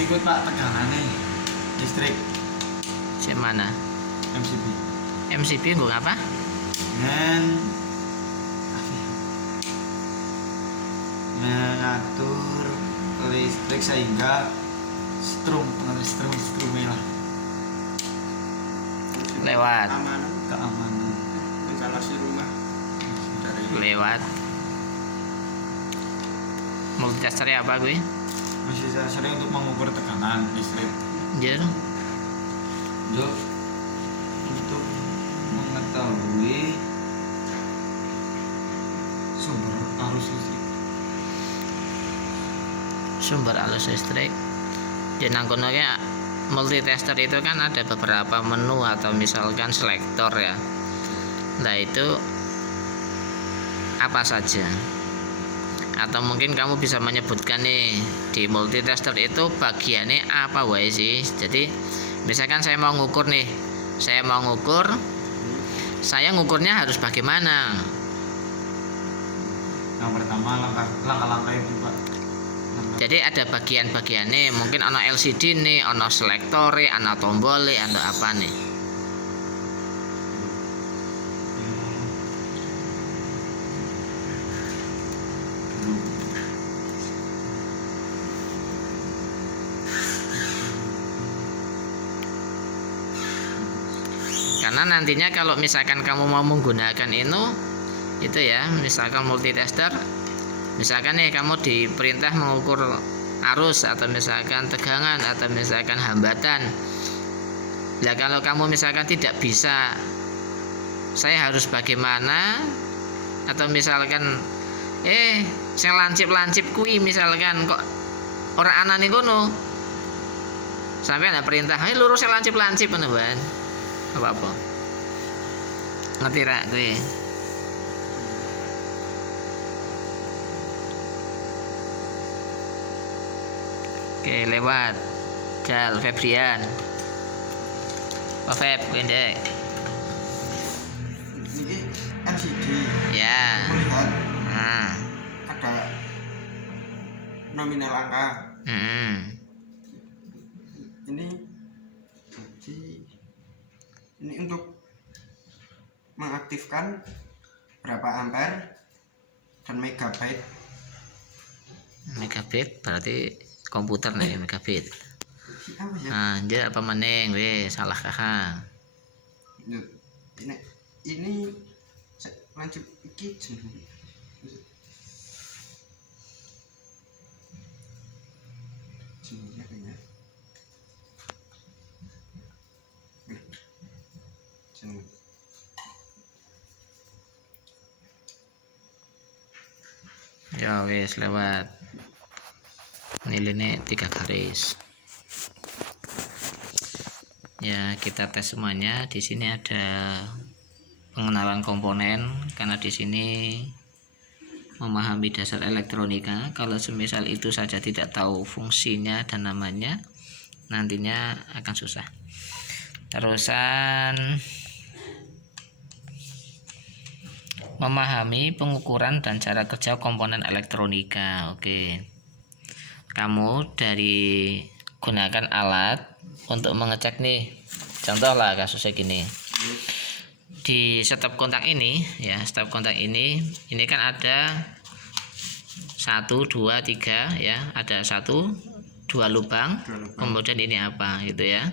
ikut pak tegangannya listrik. Si mana? MCB. MCB gue apa? Dan mengatur listrik sehingga pengatur strumnya lah. Lewat Keamanan instalasi rumah dari lewat multitester apa gue? masih sering untuk mengukur tekanan listrik. Jel Untuk mengetahui sumber arus listrik. sumber arus listrik. Jadi nangkononya multitester itu kan ada beberapa menu atau misalkan selektor ya. Nah itu apa saja? Atau mungkin kamu bisa menyebutkan nih di multitester itu bagiannya apa wae sih? Jadi misalkan saya mau ngukur nih, saya ngukurnya harus bagaimana? Yang pertama langkah-langkah itu pak. Jadi ada bagian-bagiannya, mungkin ana LCD nih, ana selektore, ana tombole, ana apa nih? Karena nantinya kalau misalkan kamu mau menggunakan itu ya, misalkan multitester, misalkan nih kamu diperintah mengukur arus atau misalkan tegangan atau misalkan hambatan. Nah kalau kamu misalkan tidak bisa, saya harus bagaimana? Atau misalkan saya lancip kui misalkan kok orang anane kono. Sampai ada perintah, lurus saya lancip bener apa ngerti rak gue. Oke lewat Jal Febrian Pak Feb pendek ini LCD ya. melihat Nah ada nominal angka ini untuk mengaktifkan berapa ampere dan megabit berarti komputer nih megabit. apa ya? Nah dia apa meneng salah kakak. Ini lanjut iki Ya wes lewat nilainya 3 garis. Ya kita tes semuanya. Di sini ada pengenalan komponen karena di sini memahami dasar elektronika. Kalau semisal itu saja tidak tahu fungsinya dan namanya, nantinya akan susah. Terusan memahami pengukuran dan cara kerja komponen elektronika. Oke. Kamu dari gunakan alat untuk mengecek nih. Contoh lah kasusnya gini. Di stop kontak ini ya, stop kontak ini kan ada 1 2 3 ya, ada 1 2 lubang. Kemudian ini apa gitu ya.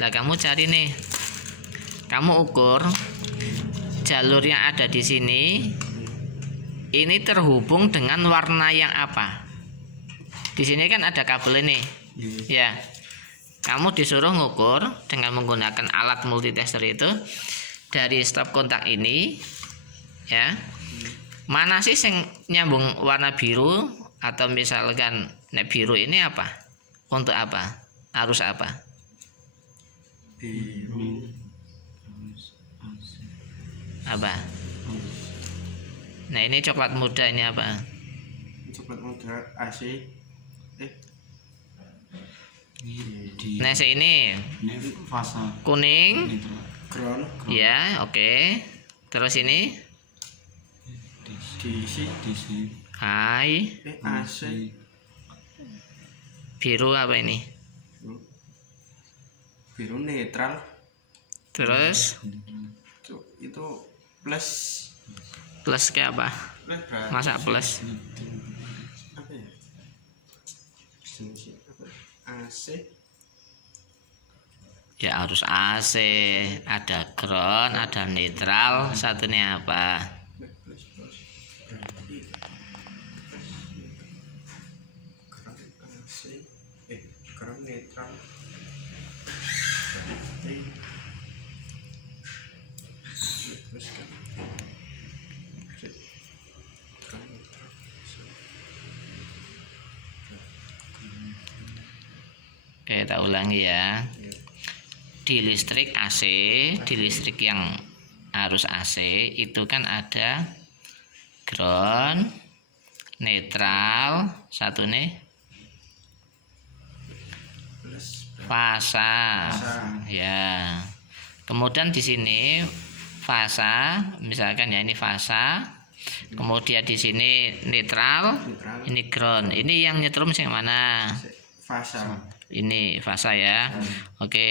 Nah, kamu cari nih. Kamu ukur jalur yang ada di sini ini terhubung dengan warna yang apa. Di sini kan ada kabel ini. Ya. Kamu disuruh ngukur dengan menggunakan alat multitester itu dari stop kontak ini ya. Mana sih yang nyambung warna biru atau misalkan biru ini apa? Untuk apa? Arus apa? biru Apa? Nah, ini coklat muda ini apa? coklat muda AC Nah, ini Fase kuning. ground Ya, oke. Terus ini DC high. AC Biru apa ini? Biru netral. Terus Itu plus. plus ke apa? Plus berarti Masa plus? apa ya? Jenisnya apa? AC. Ya harus AC, ada ground, ada netral, satunya apa? Plus berarti ground AC. Ground netral. Berarti plus kan. Ground netral. Oke, tak ulangi ya. Ya. Di listrik AC, di listrik yang harus AC itu kan ada ground, netral, satu nih Plus fasa. Fasa. Ya. Kemudian di sini fasa, misalkan ya ini fasa. Kemudian di sini netral, netral. ini ground. Ini yang nyetrum yang mana? Fasa. Ini fasa ya. Oke,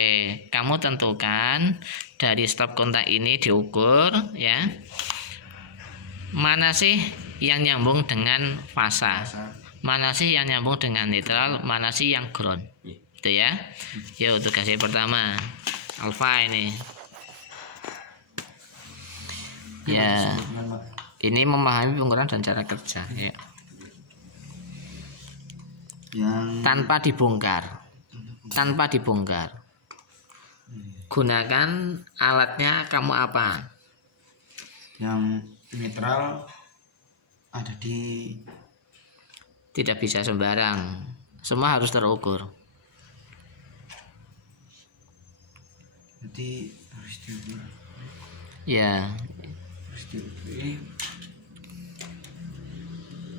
kamu tentukan dari stop kontak ini diukur ya. Mana sih yang nyambung dengan fasa? Fasa. Mana sih yang nyambung dengan netral? Mana sih yang ground? Itu ya. Yuk tugas yang pertama. Alfa ini. Ya. Ini memahami penggunaan dan cara kerja ya. Yang Tanpa dibongkar. Tanpa dibongkar. Gunakan alatnya kamu apa? yang netral ada di Tidak bisa sembarang. Semua harus terukur. nanti harus diukur. Ya, Harus diukur. Ini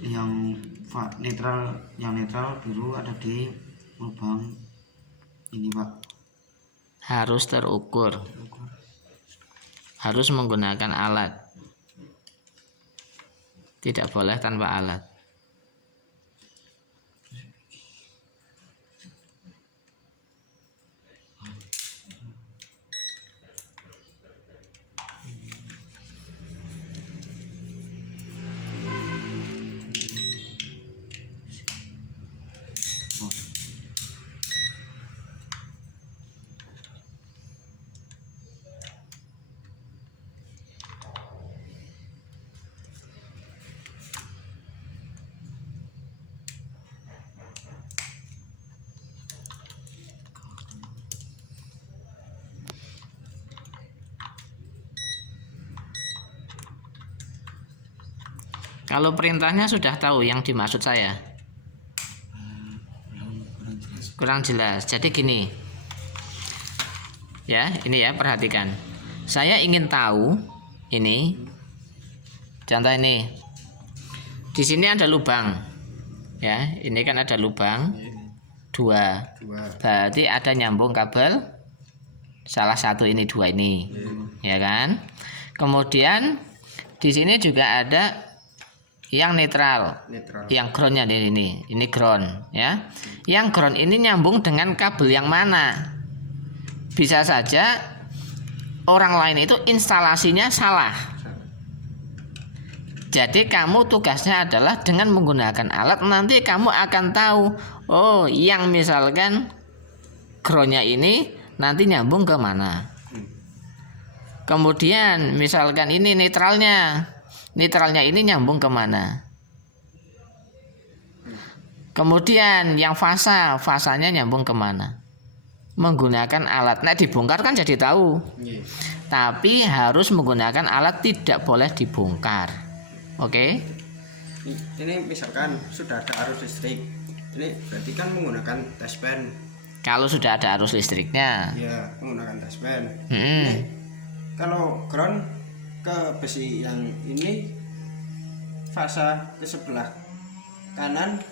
yang netral biru ada di lubang ini Pak. harus terukur. Harus menggunakan alat. Tidak boleh tanpa alat. Kalau perintahnya sudah tahu yang dimaksud saya. Kurang jelas. Jadi gini. Ya, ini ya, perhatikan. Saya ingin tahu ini. Contoh ini. Di sini ada lubang. Ya, ini kan ada lubang 2. Berarti ada nyambung kabel salah satu ini 2 ini. Ya kan? Kemudian di sini juga ada yang netral, yang groundnya ini ground ya. Yang ground ini nyambung dengan kabel yang mana? Bisa saja orang lain itu instalasinya salah. Jadi kamu tugasnya adalah dengan menggunakan alat nanti kamu akan tahu, oh yang misalkan groundnya ini nanti nyambung ke mana. Kemudian misalkan ini netralnya ini nyambung kemana. Kemudian yang fasanya nyambung kemana. Menggunakan alat. Nah dibongkar kan jadi tahu. Tapi harus menggunakan alat, tidak boleh dibongkar. Oke? Ini misalkan sudah ada arus listrik. Ini berarti kan menggunakan tespen. Kalau sudah ada arus listriknya. Ya, menggunakan tespen. Hmm. Kalau ground ke besi yang ini fasa ke sebelah kanan,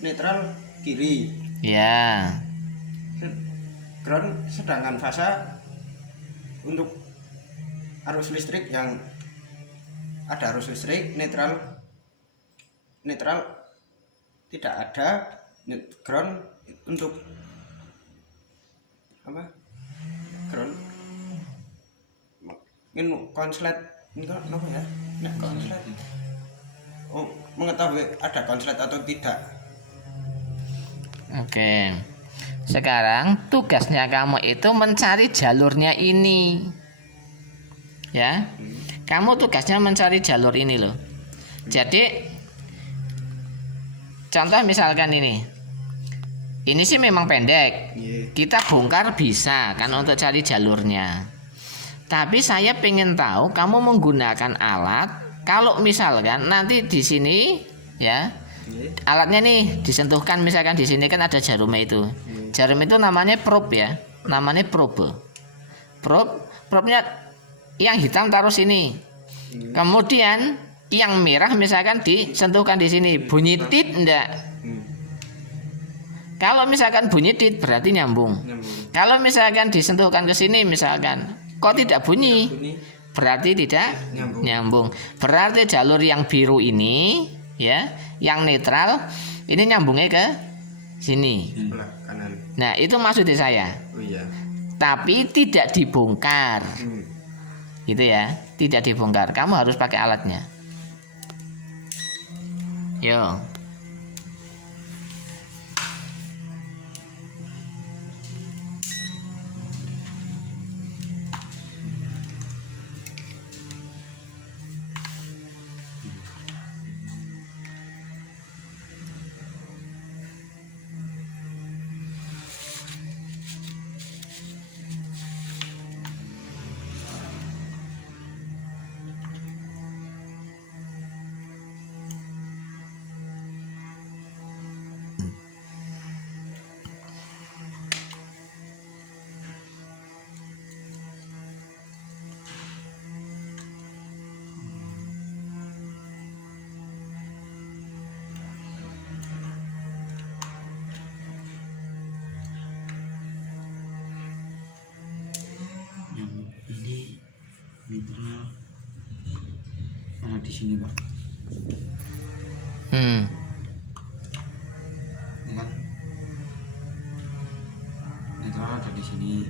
netral kiri. Ya. Ground sedangkan fasa untuk arus listrik yang ada arus listrik netral tidak ada, ground untuk apa? Ground ini konslet enggak apa ya? Nek konslet. Oh, mengetahui ada konslet atau tidak. Oke. Sekarang tugasnya kamu itu mencari jalurnya ini. Ya. Kamu tugasnya mencari jalur ini loh. Jadi contoh misalkan ini. Ini sih memang pendek. Kita bongkar bisa kan untuk cari jalurnya. Tapi saya pengen tahu kamu menggunakan alat. Kalau misalkan nanti di sini ya, alatnya nih disentuhkan, misalkan di sini kan ada jarumnya itu. Jarum itu namanya probe ya, namanya probe. Probe-nya yang hitam taruh sini. Kemudian yang merah misalkan disentuhkan di sini, bunyi tit enggak? Kalau misalkan bunyi tit berarti nyambung. Kalau misalkan disentuhkan ke sini misalkan kok tidak bunyi, berarti tidak nyambung. Berarti jalur yang biru ini ya, yang netral ini nyambungnya ke sini. Sebelah kanan. Nah, itu maksudnya saya. Oh iya. Tapi tidak dibongkar. Gitu ya, tidak dibongkar. Kamu harus pakai alatnya. Yo. Yang ini netral ada di sini Pak. Ini kan netral ada di sini.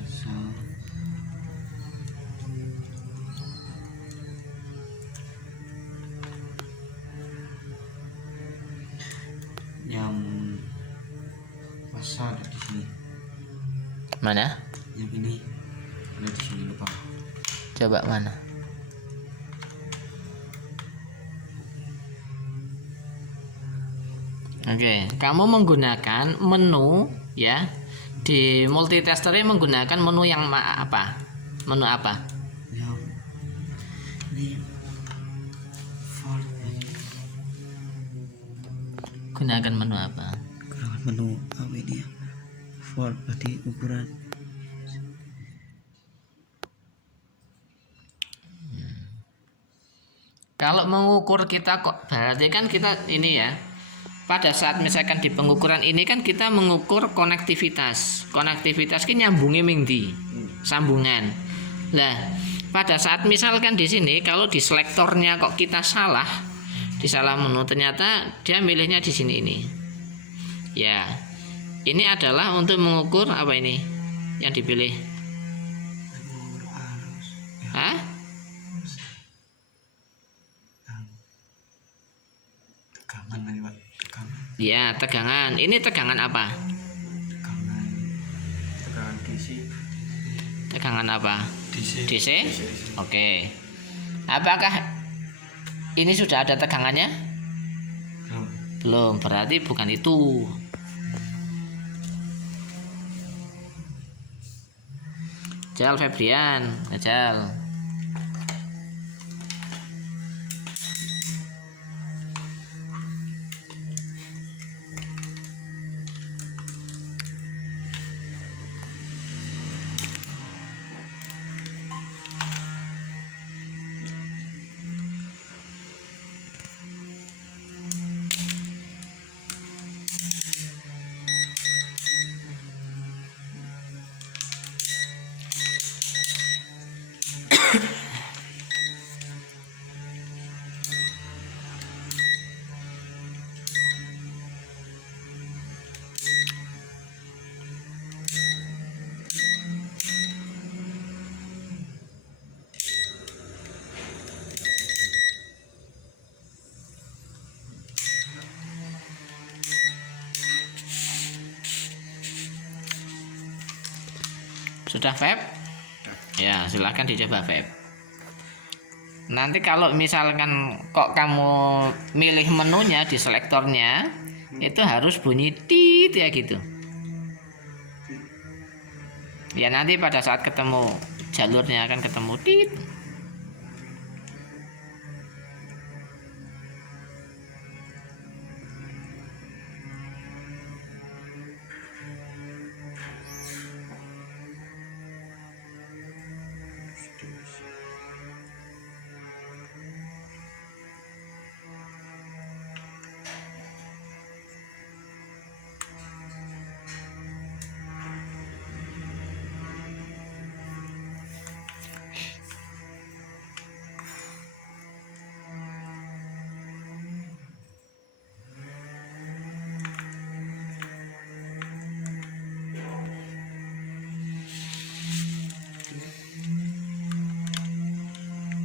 Asal yang pasal ada di sini. Mana? Yang ini ada di sini lupa. Coba mana? Oke, kamu menggunakan menu ya. Di multitesternya menggunakan menu yang apa? Menu apa? Yang ini volt. Gunakan menu apa? Gunakan menu apa ini ya? Volt berarti ukuran. Kalau mengukur kita kok berarti kan kita ini ya. Pada saat misalkan di pengukuran ini kan kita mengukur konektivitas. Konektivitas ini nyambungnya mingdi, sambungan. Lah, pada saat misalkan di sini kalau di selektornya kok kita salah, di salah menu ternyata dia milihnya di sini ini. Ya, ini adalah untuk mengukur apa ini yang dipilih? Hah? Tegangan lagi Pak. Tegangan. Ya, tegangan. Ini tegangan apa? Tegangan. Tegangan DC. Tegangan apa? DC. DC? Oke. Apakah ini sudah ada tegangannya? Belum, berarti bukan itu. Jal Febrian, Jal. Sudah vape? Ya, silahkan dicoba vape. Nanti kalau misalkan kok kamu milih menunya di selektornya, itu harus bunyi tit ya gitu. Ya nanti pada saat ketemu jalurnya akan ketemu tit.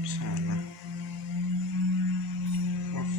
Salah. Off.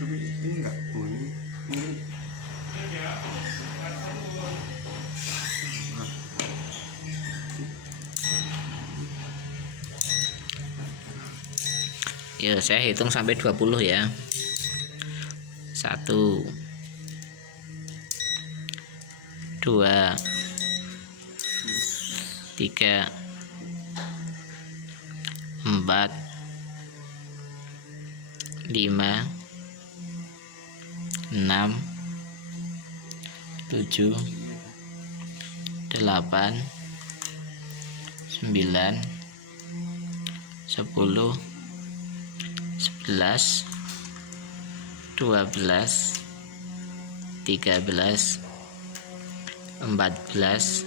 Tapi ini enggak bunyi. Mungkin Ya, saya hitung sampai 20 ya. 1 2 3 4 5 6 7 8 9 10 11 12 13 14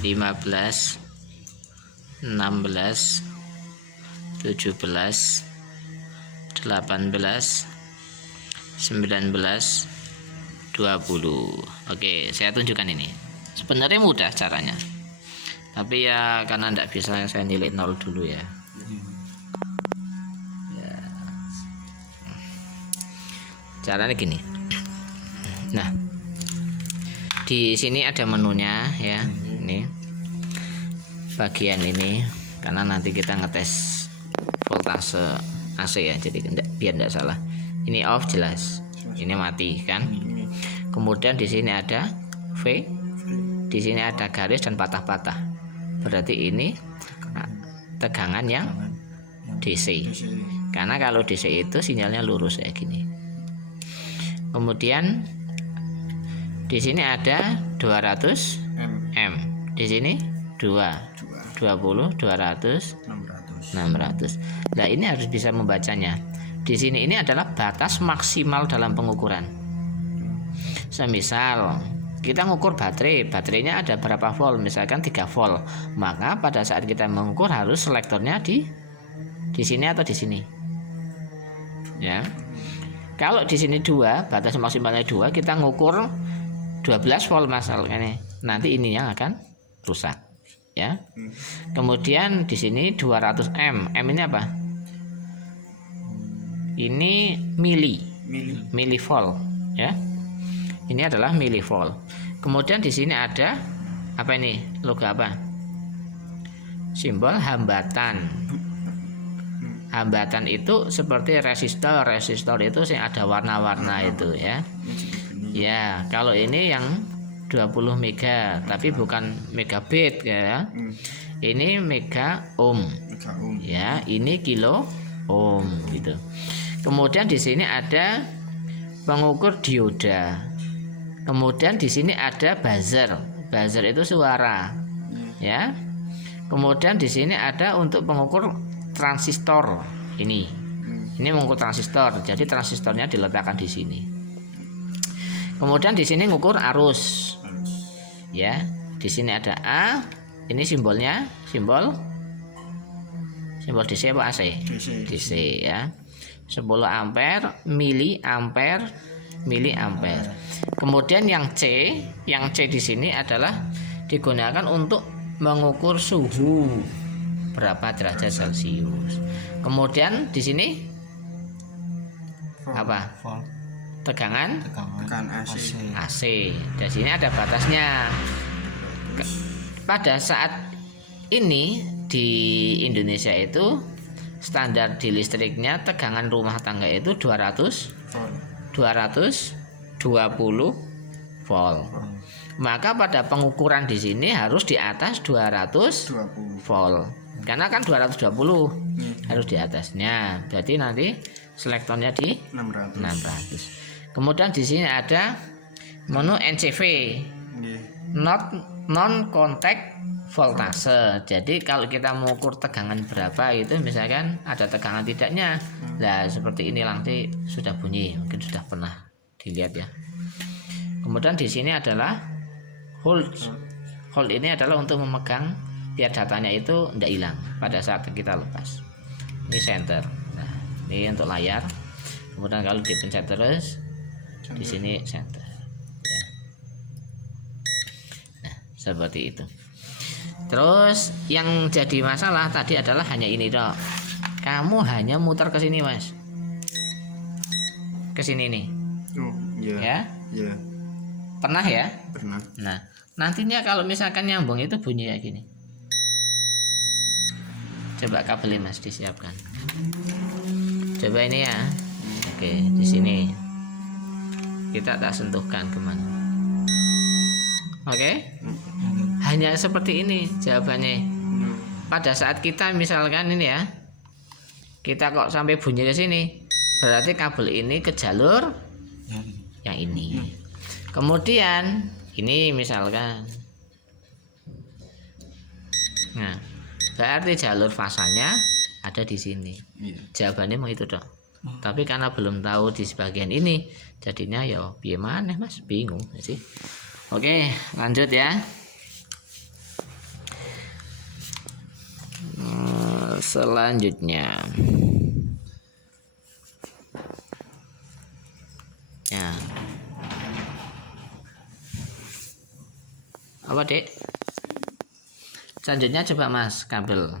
15 16 17 18 19 20. Oke, saya tunjukkan ini. Sebenarnya mudah caranya, tapi ya karena tidak bisa saya nilai 0 dulu ya. Caranya gini. Nah, di sini ada menunya ya. Ini bagian ini karena nanti kita ngetes voltase AC ya, jadi biar tidak salah. Ini off jelas, ini mati kan. Kemudian di sini ada V, di sini ada garis dan patah-patah. Berarti ini tegangan yang DC. Karena kalau DC itu sinyalnya lurus kayak gini. Kemudian di sini ada 200 M. Di sini 2 20 200 600. Nah, ini harus bisa membacanya. Di sini ini adalah batas maksimal dalam pengukuran. Semisal kita ngukur baterainya ada berapa volt, misalkan 3 volt, maka pada saat kita mengukur harus selektornya di sini atau di sini. Ya. Kalau di sini 2, batas maksimalnya 2, kita ngukur 12 volt masalahnya. Nanti ini yang akan rusak. Ya. Kemudian di sini 200 M. M ini apa? Ini milivolt, ya. Ini adalah milivolt. Kemudian di sini ada apa ini? Logo apa? Simbol hambatan. Hambatan itu seperti resistor. Resistor itu sih ada warna-warna itu ya. Ya, kalau ini yang 20 mega, tapi bukan megabit ya. Ini mega ohm. Ya, ini kilo ohm gitu. Kemudian di sini ada pengukur dioda. Kemudian di sini ada buzzer. Buzzer itu suara. Ya. Kemudian di sini ada untuk pengukur transistor ini. Ini mengukur transistor. Jadi transistornya diletakkan di sini. Kemudian di sini ngukur arus. Ya, di sini ada A. Ini simbolnya, simbol DC apa AC? DC ya. 10 ampere, miliampere. Kemudian yang C di sini adalah digunakan untuk mengukur suhu berapa derajat Celcius. Kemudian di sini apa? Tegangan AC. Di sini ada batasnya. Pada saat ini di Indonesia itu standar di listriknya tegangan rumah tangga itu 220 volt. Maka pada pengukuran di sini harus di atas 200 volt. Karena kan 220 harus di atasnya. Berarti nanti selektornya di 600. Kemudian di sini ada menu NCV, non contact voltase. Jadi kalau kita mengukur tegangan berapa itu misalkan ada tegangan tidaknya. Nah, seperti ini nanti sudah bunyi, mungkin sudah pernah dilihat ya. Kemudian di sini adalah hold. Hold ini adalah untuk memegang biar datanya itu tidak hilang pada saat kita lepas. Ini center. Nah, ini untuk layar. Kemudian kalau dipencet terus di sini center. Ya. Nah, seperti itu. Terus yang jadi masalah tadi adalah hanya ini dok. Kamu hanya muter ke sini mas. Ke sini nih. Ya. Pernah ya? Pernah. Nah, nantinya kalau misalkan nyambung itu bunyi kayak gini. Coba kabelnya mas disiapkan. Coba ini ya. Oke, di sini kita tak sentuhkan kemana. Oke? Hanya seperti ini jawabannya. Pada saat kita misalkan ini ya, kita kok sampai bunyi ke sini, berarti kabel ini ke jalur yang ini. Kemudian ini misalkan, nah berarti jalur fasanya ada di sini. Jawabannya mau itu dong. Tapi karena belum tahu di sebagian ini, jadinya ya gimana mas, bingung sih. Oke, lanjut ya. Selanjutnya ya apa dek? Selanjutnya coba mas kabel.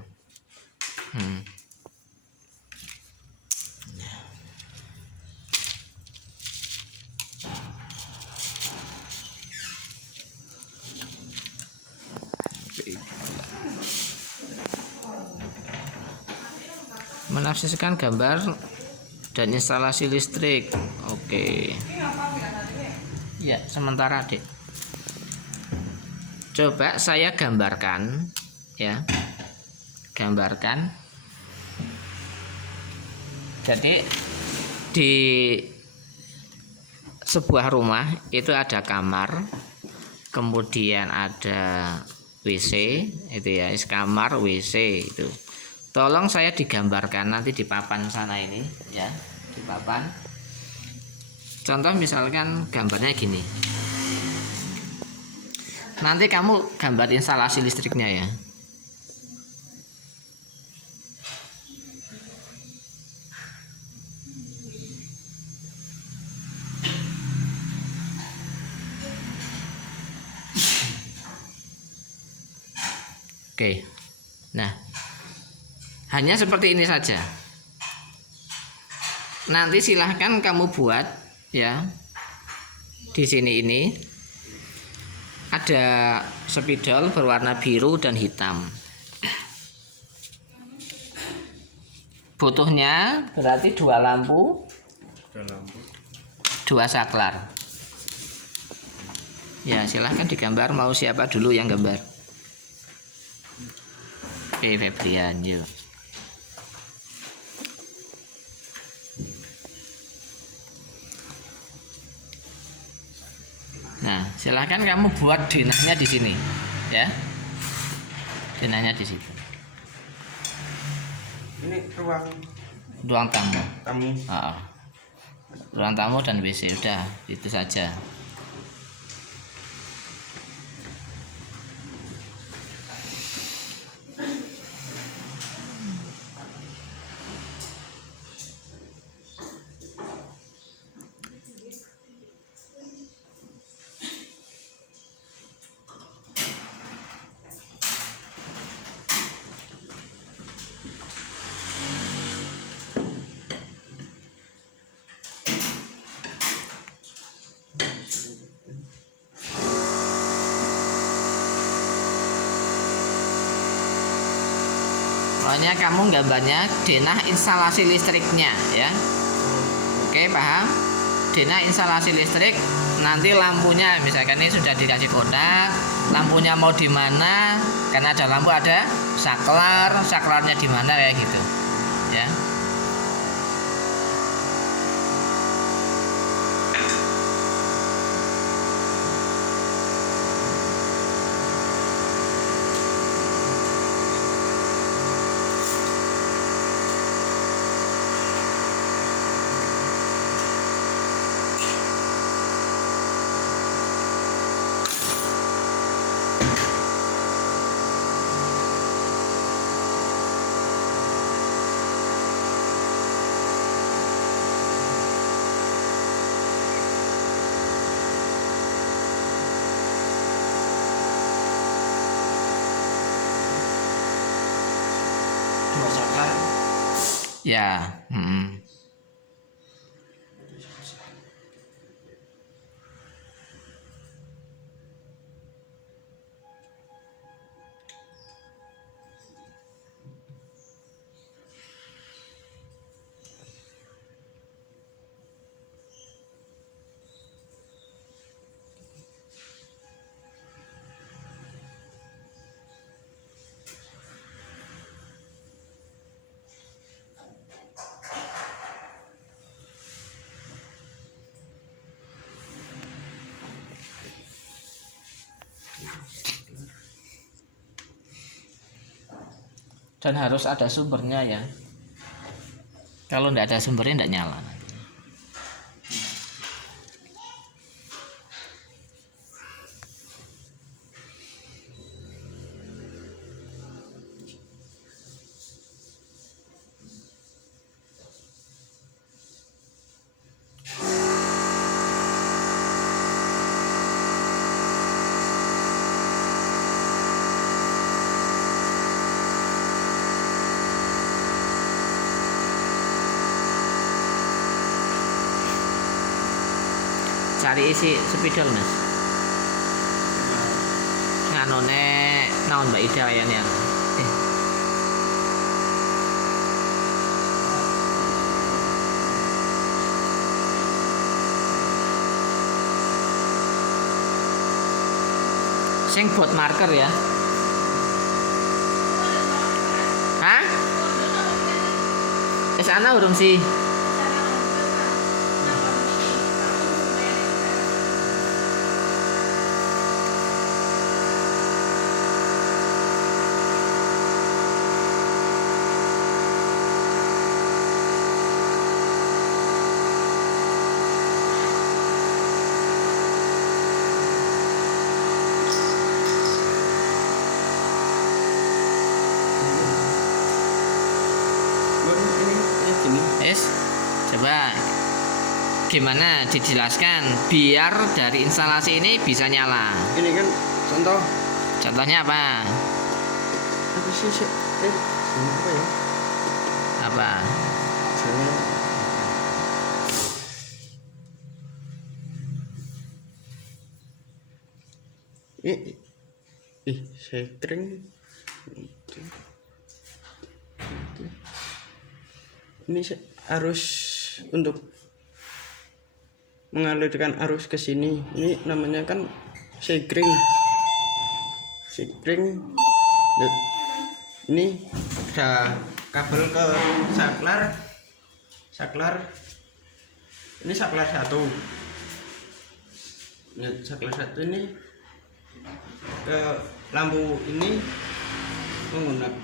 Menafsirkan gambar dan instalasi listrik. Oke. Ya, sementara dek. Coba saya gambarkan ya. Gambarkan. Jadi di sebuah rumah itu ada kamar, kemudian ada WC itu ya, kamar WC itu. Tolong saya digambarkan nanti di papan sana ini ya, di papan. Contoh misalkan gambarnya gini. Nanti kamu gambar instalasi listriknya ya. Oke. Nah, hanya seperti ini saja. Nanti silahkan kamu buat ya. Di sini ini ada spidol berwarna biru dan hitam. Butuhnya berarti 2 lampu, 2 saklar. Ya, silahkan digambar, mau siapa dulu yang gambar. Oke, Febrian, yuk. Nah, silahkan kamu buat dinahnya di sini, ya. Dinahnya di situ. Ini ruang ruang tamu. tamu. Ah, ruang tamu dan WC, udah itu saja. Pokoknya kamu gambarnya denah instalasi listriknya ya. Oke, paham? Denah instalasi listrik, nanti lampunya misalkan ini sudah dikasih kotak, lampunya mau di mana? Karena ada lampu, ada saklarnya di mana kayak gitu. Ya. Dua saklar. Ya, dan harus ada sumbernya ya. Kalau tidak ada sumbernya tidak nyala. Cari isi spidol mas. Nganone naon Mbak Ida kayaknya. Sing bot marker ya. Hah? Sana urung sih. Coba gimana dijelaskan biar dari instalasi ini bisa nyala. Ini kan contoh. Contohnya apa? Apa sih? Apa ya? Apa? Sekring. Ini arus untuk mengalirkan arus ke sini. Ini namanya kan sekring. Ini ada kabel ke saklar. Ini saklar satu. Saklar satu ini ke lampu ini menggunakan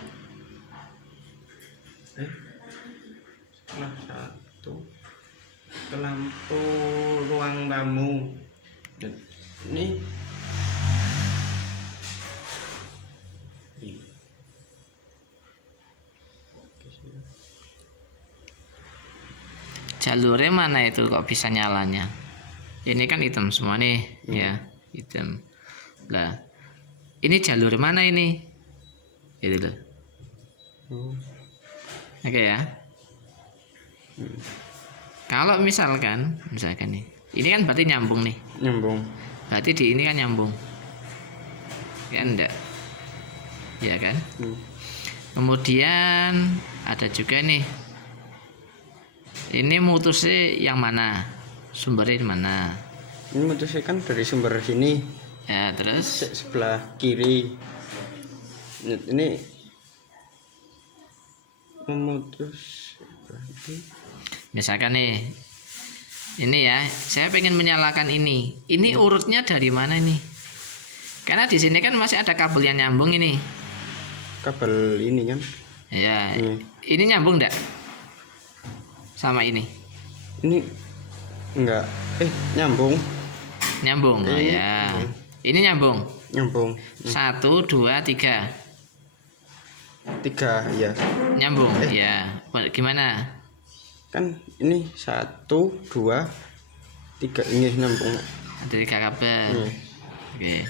Nah, satu ke lampu ruang tamu. Ini jalurnya mana itu kok bisa nyalanya? Ini kan hitam semua nih, ya hitam. Lah, ini jalur mana ini? Itu loh. Oke ya. Kalau misalkan nih, ini kan berarti nyambung nih. nyambung. Berarti di ini kan nyambung. Ya enggak? Ya kan? Kemudian ada juga nih. Ini mutusnya yang mana? Sumbernya di mana? Ini mutusnya kan dari sumber sini. Ya, terus Sebelah kiri. Ini memutus berarti misalkan nih. Ini ya, saya pengen menyalakan ini. Ini urutnya dari mana nih? Karena di sini kan masih ada kabel yang nyambung ini. kabel ini kan. Ya, ini nyambung enggak? Sama ini. Ini enggak. Nyambung. Nyambung. Oh, ya. Ini nyambung. Nyambung. 1 2 3. 3 ya. Nyambung. Ya. Gimana? Kan ini 1 2 3 ini nyambung. Ada 3 kabel. Oke.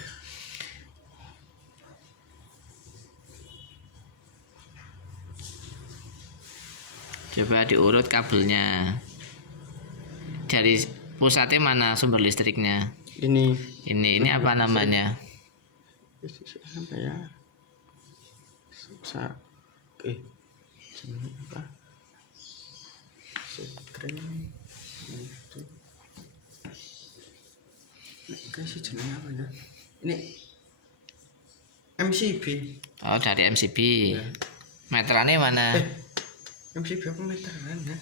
Coba diurut kabelnya. Dari pusatnya mana sumber listriknya? Ini apa namanya? Apa ya? Apa? Sekren itu. Kasih jenenge apa ya? Ini MCB. Oh, dari MCB. Meterannya mana? MCB apa meteran ya?